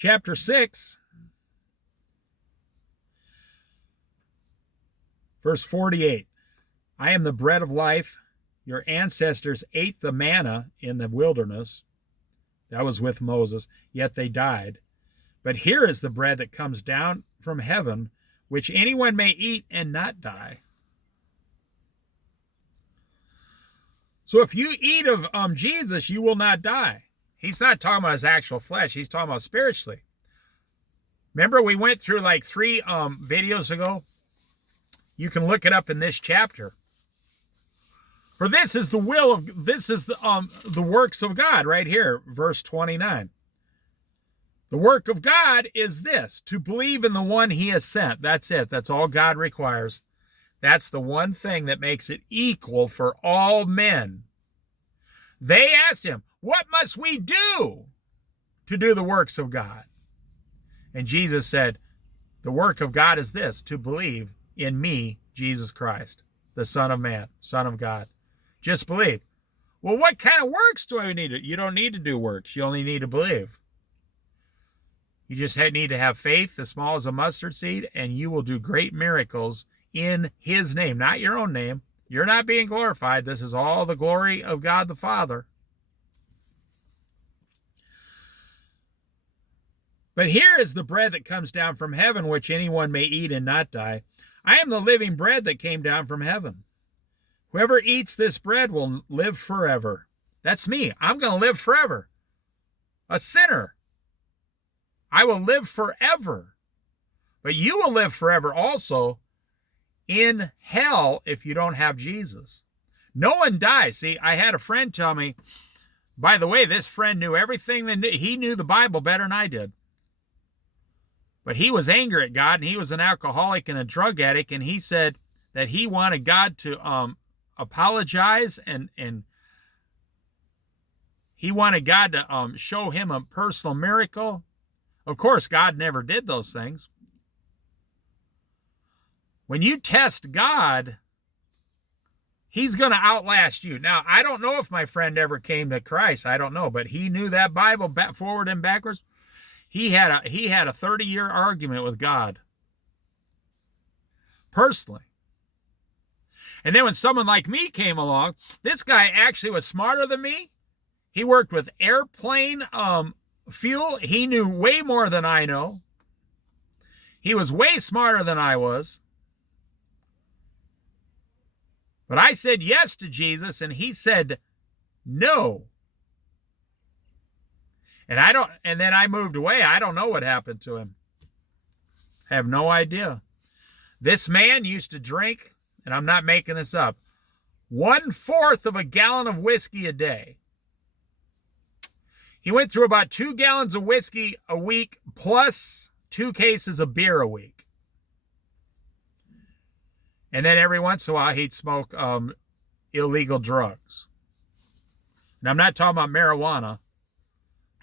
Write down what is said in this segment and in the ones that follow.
chapter 6, verse 48. I am the bread of life. Your ancestors ate the manna in the wilderness. That was with Moses, yet they died. But here is the bread that comes down from heaven, which anyone may eat and not die. So if you eat of Jesus, you will not die. He's not talking about his actual flesh. He's talking about spiritually. Remember, we went through like 3 videos ago. You can look it up in this chapter. For this is the works of God right here, verse 29. The work of God is this, to believe in the one he has sent. That's it. That's all God requires. That's the one thing that makes it equal for all men. They asked him, what must we do to do the works of God? And Jesus said, the work of God is this, to believe in me, Jesus Christ, the Son of Man, Son of God. Just believe. Well, what kind of works do I need to? You don't need to do works. You only need to believe. You just need to have faith as small as a mustard seed, and you will do great miracles in his name, not your own name. You're not being glorified. This is all the glory of God the Father. But here is the bread that comes down from heaven, which anyone may eat and not die. I am the living bread that came down from heaven. Whoever eats this bread will live forever. That's me. I'm going to live forever. A sinner. I will live forever. But you will live forever also in hell if you don't have Jesus. No one dies. See, I had a friend tell me, by the way, this friend knew everything. He knew the Bible better than I did. But he was angry at God, and he was an alcoholic and a drug addict, and he said that he wanted God to apologize, and he wanted God to show him a personal miracle. Of course, God never did those things. When you test God, he's going to outlast you. Now, I don't know if my friend ever came to Christ. I don't know, but he knew that Bible forward and backwards. He had a 30-year argument with God. Personally. And then when someone like me came along, this guy actually was smarter than me. He worked with airplane fuel. He knew way more than I know. He was way smarter than I was. But I said yes to Jesus, and he said no. And then I moved away. I don't know what happened to him. I have no idea. This man used to drink, and I'm not making this up, 1/4 of a gallon of whiskey a day. He went through about 2 gallons of whiskey a week plus 2 cases of beer a week. And then every once in a while, he'd smoke illegal drugs. And I'm not talking about marijuana.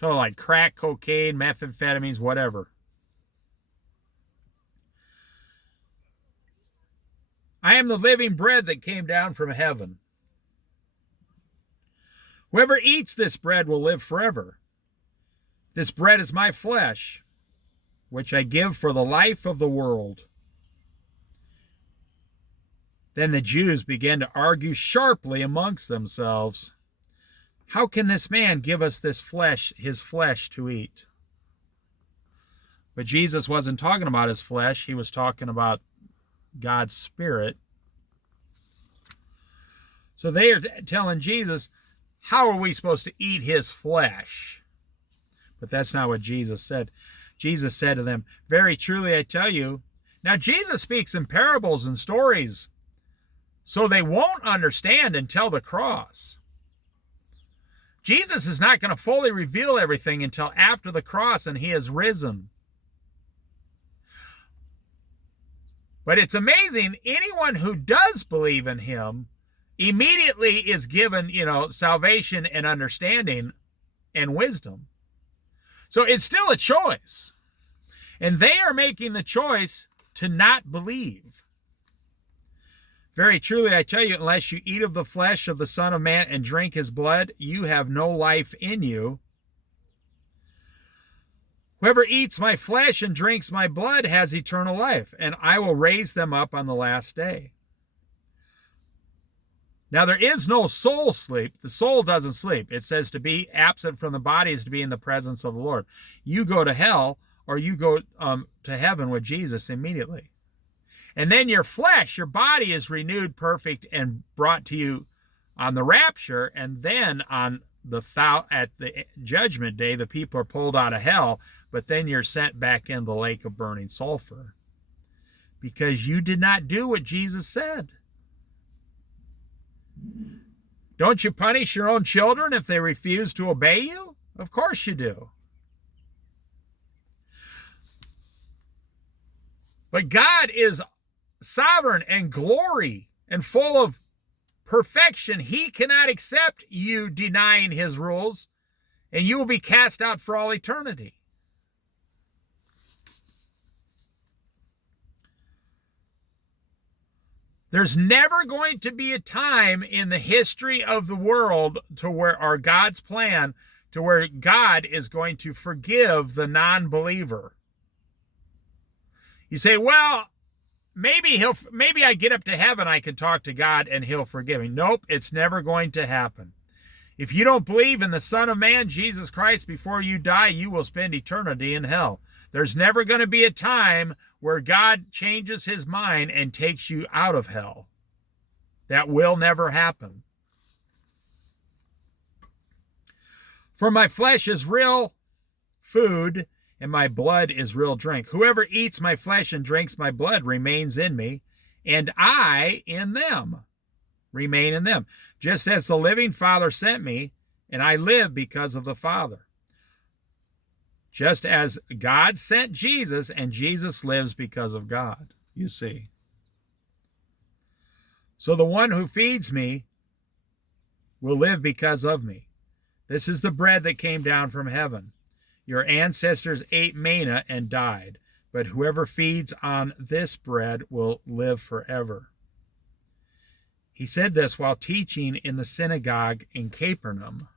I'm talking like crack, cocaine, methamphetamines, whatever. I am the living bread that came down from heaven. Whoever eats this bread will live forever. This bread is my flesh, which I give for the life of the world. Then the Jews began to argue sharply amongst themselves. How can this man give us this flesh, his flesh, to eat? But Jesus wasn't talking about his flesh. He was talking about God's Spirit. So they are telling Jesus, how are we supposed to eat his flesh? But that's not what Jesus said. Jesus said to them, very truly I tell you. Now Jesus speaks in parables and stories, so they won't understand until the cross. Jesus is not going to fully reveal everything until after the cross and he has risen. But it's amazing, anyone who does believe in him immediately is given, salvation and understanding and wisdom. So it's still a choice. And they are making the choice to not believe. Very truly, I tell you, unless you eat of the flesh of the Son of Man and drink his blood, you have no life in you. Whoever eats my flesh and drinks my blood has eternal life, and I will raise them up on the last day. Now, there is no soul sleep. The soul doesn't sleep. It says to be absent from the body is to be in the presence of the Lord. You go to hell or you go to heaven with Jesus immediately. And then your flesh, your body is renewed perfect and brought to you on the rapture. And then on at the judgment day, the people are pulled out of hell, but then you're sent back in the lake of burning sulfur because you did not do what Jesus said. Don't you punish your own children if they refuse to obey you? Of course you do. But God is sovereign and glory and full of perfection. He cannot accept you denying his rules, and you will be cast out for all eternity. There's never going to be a time in the history of the world or God's plan to where God is going to forgive the non-believer. You say, well, maybe I get up to heaven, I can talk to God and he'll forgive me. Nope, it's never going to happen. If you don't believe in the Son of Man, Jesus Christ, before you die, you will spend eternity in hell. There's never going to be a time where God changes his mind and takes you out of hell. That will never happen. For my flesh is real food, and my blood is real drink. Whoever eats my flesh and drinks my blood remains in me, and I in them. Remain in them. Just as the living Father sent me, and I live because of the Father. Just as God sent Jesus, and Jesus lives because of God, you see. So the one who feeds me will live because of me. This is the bread that came down from heaven. Your ancestors ate manna and died, but whoever feeds on this bread will live forever. He said this while teaching in the synagogue in Capernaum.